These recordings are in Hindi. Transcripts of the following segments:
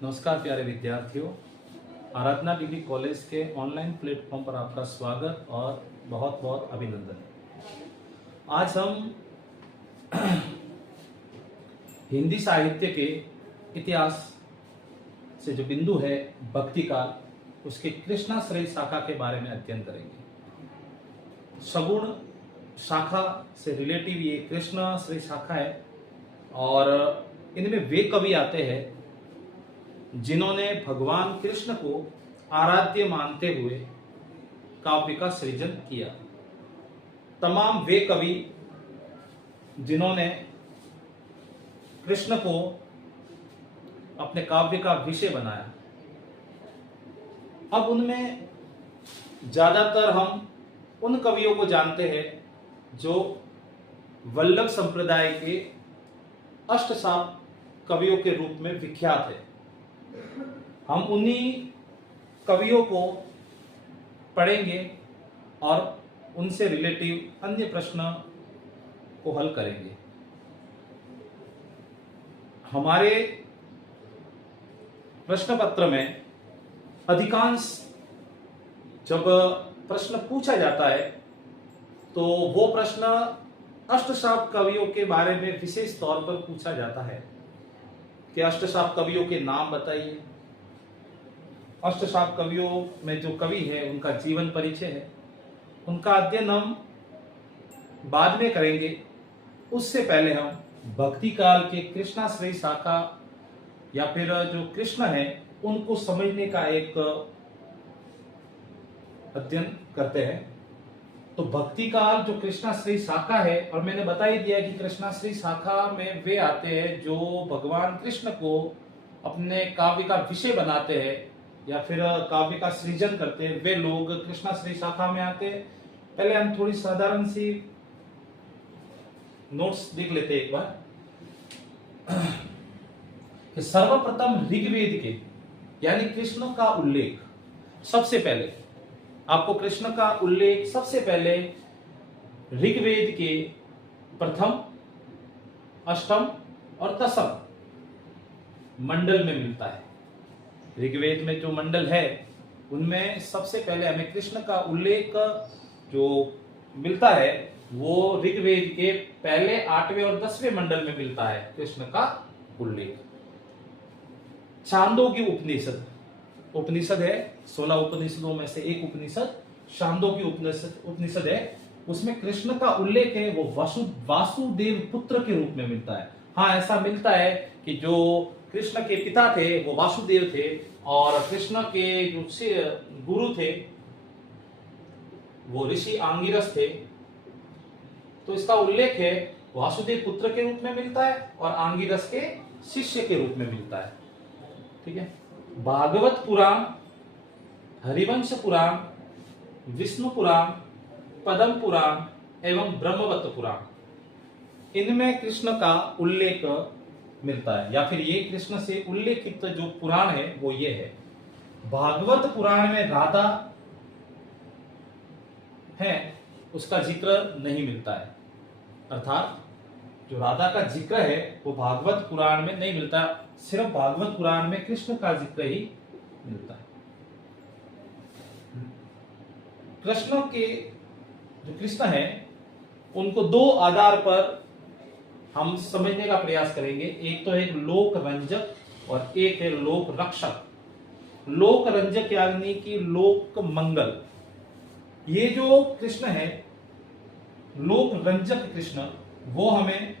नमस्कार प्यारे विद्यार्थियों, आराधना डिग्री कॉलेज के ऑनलाइन प्लेटफॉर्म पर आपका स्वागत और बहुत बहुत अभिनंदन। आज हम हिंदी साहित्य के इतिहास से जो बिंदु है भक्ति काल, उसके कृष्णाश्रयी शाखा के बारे में अध्ययन करेंगे। सगुण शाखा से रिलेटिव ये कृष्णाश्रयी शाखा है और इनमें वे कवि आते हैं जिन्होंने भगवान कृष्ण को आराध्य मानते हुए काव्य का सृजन किया। तमाम वे कवि जिन्होंने कृष्ण को अपने काव्य का विषय बनाया, अब उनमें ज्यादातर हम उन कवियों को जानते हैं जो वल्लभ संप्रदाय के अष्टसाप कवियों के रूप में विख्यात है। हम उन्हीं कवियों को पढ़ेंगे और उनसे रिलेटिव अन्य प्रश्न को हल करेंगे। हमारे प्रश्न पत्र में अधिकांश जब प्रश्न पूछा जाता है तो वो प्रश्न अष्टसाप कवियों के बारे में विशेष तौर पर पूछा जाता है कि अष्टसाप कवियों के नाम बताइए। अष्टसाप कवियों में जो कवि है उनका जीवन परिचय है, उनका अध्ययन हम बाद में करेंगे। उससे पहले हम भक्ति काल के कृष्णाश्रयी शाखा या फिर जो कृष्ण है उनको समझने का एक अध्ययन करते हैं। तो भक्ति काल जो कृष्णाश्रयी शाखा है, और मैंने बता ही दिया कि कृष्णाश्रयी शाखा में वे आते हैं जो भगवान कृष्ण को अपने काव्य का विषय बनाते हैं या फिर काव्य का सृजन करते हैं, वे लोग कृष्णाश्रयी शाखा में आते हैं। पहले हम थोड़ी साधारण सी नोट्स देख लेते हैं एक बार कि सर्वप्रथम ऋग्वेद के यानी कृष्ण का उल्लेख सबसे पहले, आपको कृष्ण का उल्लेख सबसे पहले ऋग्वेद के प्रथम, अष्टम और दशम मंडल में मिलता है। ऋग्वेद में जो मंडल है उनमें सबसे पहले हमें कृष्ण का उल्लेख जो मिलता है वो ऋग्वेद के पहले 8वें और 10वें मंडल में मिलता है कृष्ण का उल्लेख। छांदोग्य उपनिषद, उपनिषद है 16 उपनिषदों में से एक उपनिषद छांदोग्य उपनिषद है, उसमें कृष्ण का उल्लेख है वो वासुदेव पुत्र के रूप में मिलता है। हाँ, ऐसा मिलता है कि जो कृष्ण के पिता थे वो वासुदेव थे और कृष्ण के जो गुरु थे वो ऋषि आंगिरस थे। तो इसका उल्लेख है वासुदेव पुत्र के रूप में मिलता है और आंगिरस के शिष्य के रूप में मिलता है। ठीक है। भागवत पुराण, हरिवंश पुराण, विष्णु पुराण, पद्म पुराण एवं ब्रह्मवत्त पुराण, इनमें कृष्ण का उल्लेख मिलता है या फिर ये कृष्ण से उल्लेखित जो पुराण है वो ये है। भागवत पुराण में राधा है उसका जिक्र नहीं मिलता है, अर्थात जो राधा का जिक्र है वो भागवत पुराण में नहीं मिलता, सिर्फ भागवत पुराण में कृष्ण का जिक्र ही मिलता है। कृष्ण के जो कृष्ण है उनको दो आधार पर हम समझने का प्रयास करेंगे। एक तो है लोक रंजक और एक है लोक रक्षक। लोक रंजक यानी कि लोक मंगल। ये जो कृष्ण है लोक रंजक कृष्ण, वो हमें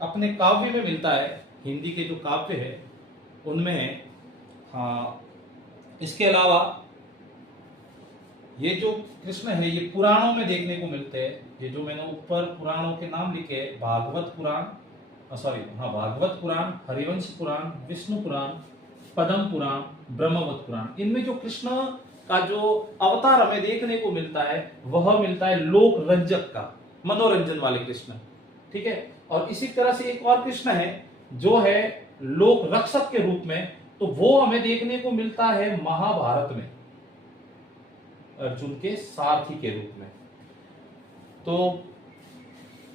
अपने काव्य में मिलता है। हिंदी के जो काव्य है उनमें है। हाँ, इसके अलावा ये जो कृष्ण है ये पुराणों में देखने को मिलते हैं। ये जो मैंने ऊपर पुराणों के नाम लिखे, भागवत पुराण, भागवत पुराण, हरिवंश पुराण, विष्णु पुराण, पद्म पुराण, ब्रह्मवत पुराण, इनमें जो कृष्ण का जो अवतार हमें देखने को मिलता है वह मिलता है लोक रंजक का, मनोरंजन वाले कृष्ण। ठीक है। और इसी तरह से एक और कृष्ण है जो है लोक रक्षक के रूप में, तो वो हमें देखने को मिलता है महाभारत में अर्जुन के सारथी के रूप में। तो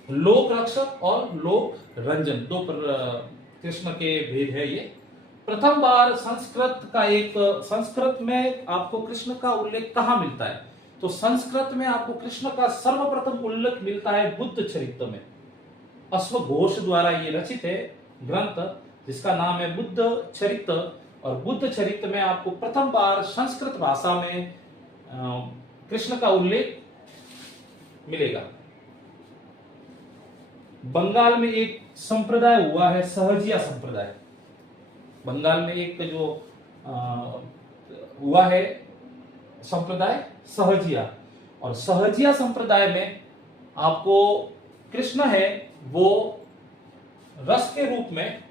लोक रक्षक और लोक रंजन दो कृष्ण के भेद है ये। प्रथम बार संस्कृत में आपको कृष्ण का उल्लेख कहां मिलता है? तो संस्कृत में आपको कृष्ण का सर्वप्रथम उल्लेख मिलता है बुद्ध चरित्र में। अश्वघोष द्वारा ये रचित है ग्रंथ, जिसका नाम है बुद्ध चरित्र। और बुद्ध चरित्र में आपको प्रथम बार संस्कृत भाषा में कृष्ण का उल्लेख मिलेगा। बंगाल में एक संप्रदाय हुआ है, सहजिया संप्रदाय। बंगाल में एक जो हुआ है संप्रदाय सहजिया, और सहजिया संप्रदाय में आपको कृष्ण है वो रस के रूप में,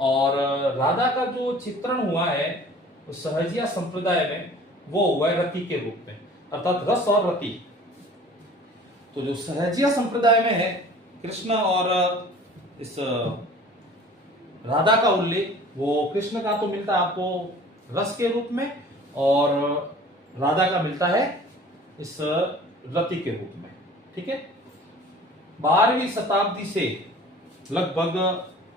और राधा का जो चित्रण हुआ है वो सहजिया संप्रदाय में वो हुआ है रति के रूप में, अर्थात रस और रति। तो जो सहजिया संप्रदाय में है कृष्ण और इस राधा का उल्लेख, वो कृष्ण का तो मिलता है आपको रस के रूप में, और राधा का मिलता है इस रति के रूप में। ठीक है। 12वीं शताब्दी से लगभग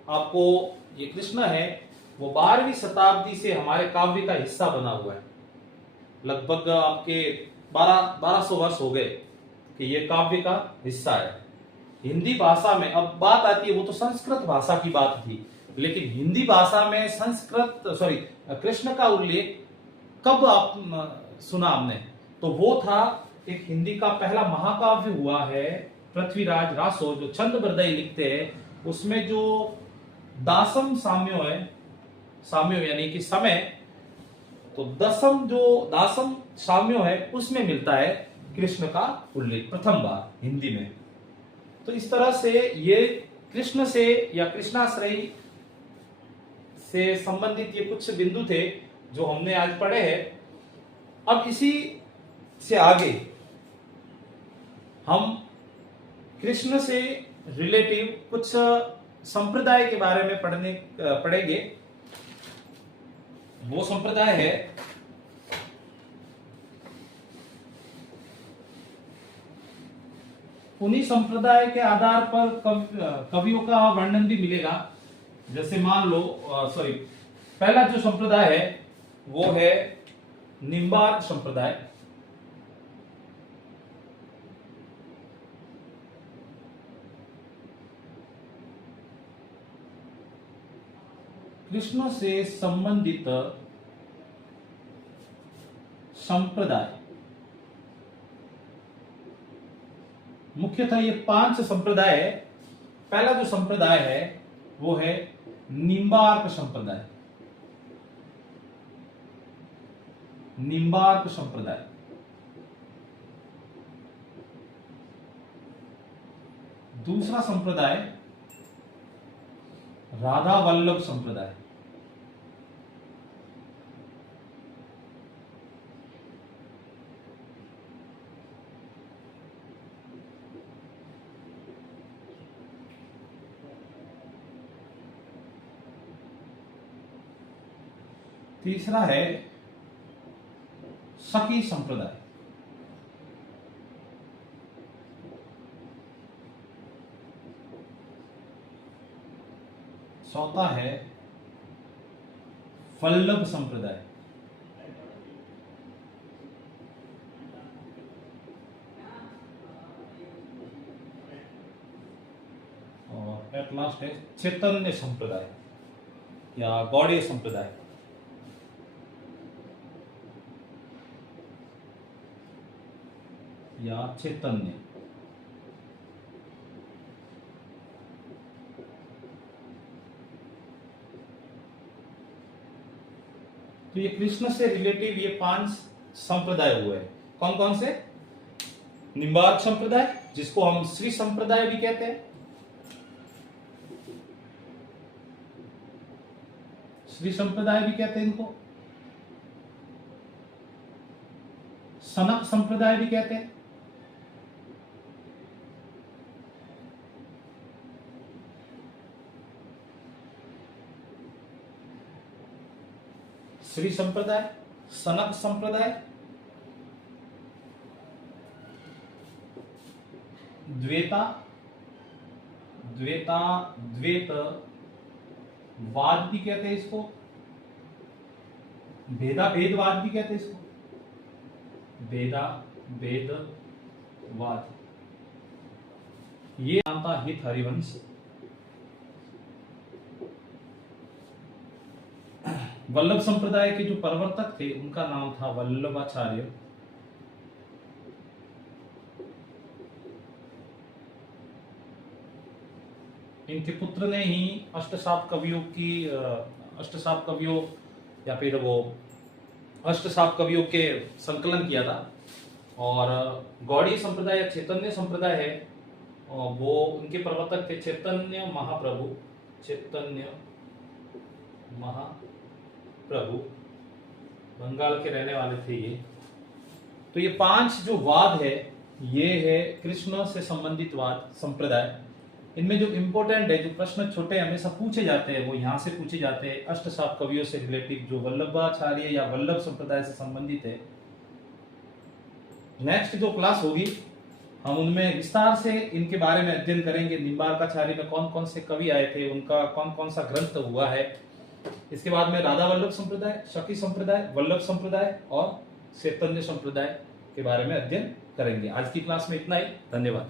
आपको ये कृष्ण है वो 12वीं शताब्दी से हमारे काव्य का हिस्सा बना हुआ है। लगभग आपके 1200 वर्ष हो गए कि ये काव्य का हिस्सा है। हिंदी भाषा में अब बात आती है, वो तो संस्कृत भाषा की बात थी, लेकिन हिंदी भाषा में कृष्ण का उल्लेख कब आप सुना हमने? तो वो था एक हिंदी का पहला महाकाव्य हुआ है पृथ्वीराज रासो, जो छंद बरदई लिखते हैं। उसमें जो दासम साम्यो है, साम्यो यानी कि समय, तो दसम जो दासम साम्यो है उसमें मिलता है कृष्ण का उल्लेख प्रथम बार हिंदी में। तो इस तरह से ये कृष्ण से या कृष्णाश्रयी से संबंधित ये कुछ बिंदु थे जो हमने आज पढ़े हैं। अब इसी से आगे हम कृष्ण से रिलेटिव कुछ संप्रदाय के बारे में पढ़ेंगे। वो संप्रदाय है उन्हीं संप्रदाय के आधार पर कवियों का वर्णन भी मिलेगा। जैसे मान लो पहला जो संप्रदाय है वो है निम्बार्क संप्रदाय। कृष्ण से संबंधित संप्रदाय, मुख्यतः ये 5 संप्रदाय है। पहला जो संप्रदाय है वो है निम्बार्क संप्रदाय। निम्बार्क संप्रदाय। दूसरा संप्रदाय राधा वल्लभ संप्रदाय। तीसरा है सखी संप्रदाय। चौथा है वल्लभ संप्रदाय। और एट लास्ट है चैतन्य संप्रदाय या गौड़ीय संप्रदाय। या चैतन्य। तो ये कृष्ण से रिलेटिव ये 5 संप्रदाय हुए। कौन कौन से? निम्बार्क संप्रदाय, जिसको हम श्री संप्रदाय भी कहते हैं। श्री संप्रदाय भी कहते हैं इनको। सनक संप्रदाय भी कहते हैं। श्री संप्रदाय, सनक संप्रदाय, द्वेता द्वैतवाद भी कहते हैं इसको, भेदवाद भी कहते हैं इसको, भेदवाद। ये नाम था हित हरिवंश। वल्लभ संप्रदाय के जो प्रवर्तक थे उनका नाम था वल्लभाचार्य। इनके पुत्र ने ही अष्टसाप कवियों या फिर वो अष्टसाप कवियों के संकलन किया था। और गौड़ीय संप्रदाय या चैतन्य संप्रदाय है, वो उनके प्रवर्तक थे चैतन्य महाप्रभु, बंगाल के रहने वाले थे ये। तो ये 5 जो वाद है, ये है कृष्ण से संबंधित वाद संप्रदाय। इनमें जो इंपॉर्टेंट है, जो प्रश्न छोटे हमेशा पूछे जाते हैं, वो यहाँ से पूछे जाते हैं अष्टसाप कवियों से रिलेटिव, जो वल्लभाचार्य या वल्लभ संप्रदाय से संबंधित है। नेक्स्ट जो क्लास होगी, हम उनमें विस्तार से इनके बारे में अध्ययन करेंगे। निम्बार्काचार्य में कौन कौन से कवि आए थे, उनका कौन कौन सा ग्रंथ हुआ है। इसके बाद में राधा वल्लभ संप्रदाय, शकी संप्रदाय, वल्लभ संप्रदाय और चैतन्य संप्रदाय के बारे में अध्ययन करेंगे। आज की क्लास में इतना ही। धन्यवाद।